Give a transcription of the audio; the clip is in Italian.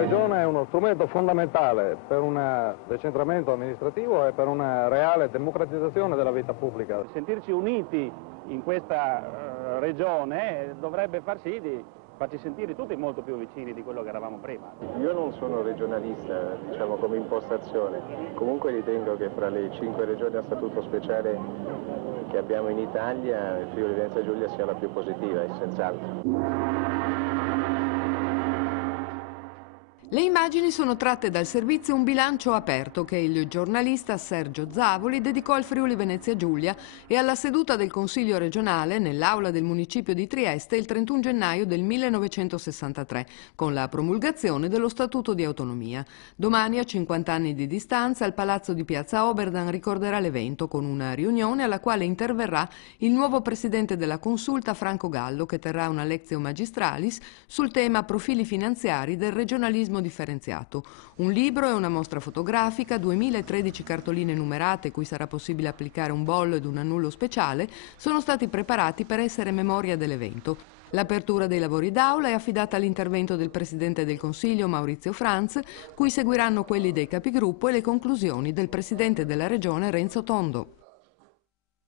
Regione è uno strumento fondamentale per un decentramento amministrativo e per una reale democratizzazione della vita pubblica. Sentirci uniti in questa Regione dovrebbe far sì di farci sentire tutti molto più vicini di quello che eravamo prima. Io non sono regionalista, diciamo, come impostazione. Comunque ritengo che fra le 5 regioni a statuto speciale che abbiamo in Italia, il Friuli Venezia Giulia sia la più positiva, senz'altro. Le immagini sono tratte dal servizio Un bilancio aperto che il giornalista Sergio Zavoli dedicò al Friuli Venezia Giulia e alla seduta del Consiglio regionale nell'aula del municipio di Trieste il 31 gennaio del 1963, con la promulgazione dello Statuto di Autonomia. Domani, a 50 anni di distanza, il Palazzo di Piazza Oberdan ricorderà l'evento con una riunione alla quale interverrà il nuovo presidente della Consulta Franco Gallo, che terrà una lectio magistralis sul tema profili finanziari del regionalismo differenziato. Un libro e una mostra fotografica, 2013 cartoline numerate cui sarà possibile applicare un bollo ed un annullo speciale, sono stati preparati per essere memoria dell'evento. L'apertura dei lavori d'aula è affidata all'intervento del Presidente del Consiglio Maurizio Franz, cui seguiranno quelli dei capigruppo e le conclusioni del Presidente della Regione Renzo Tondo.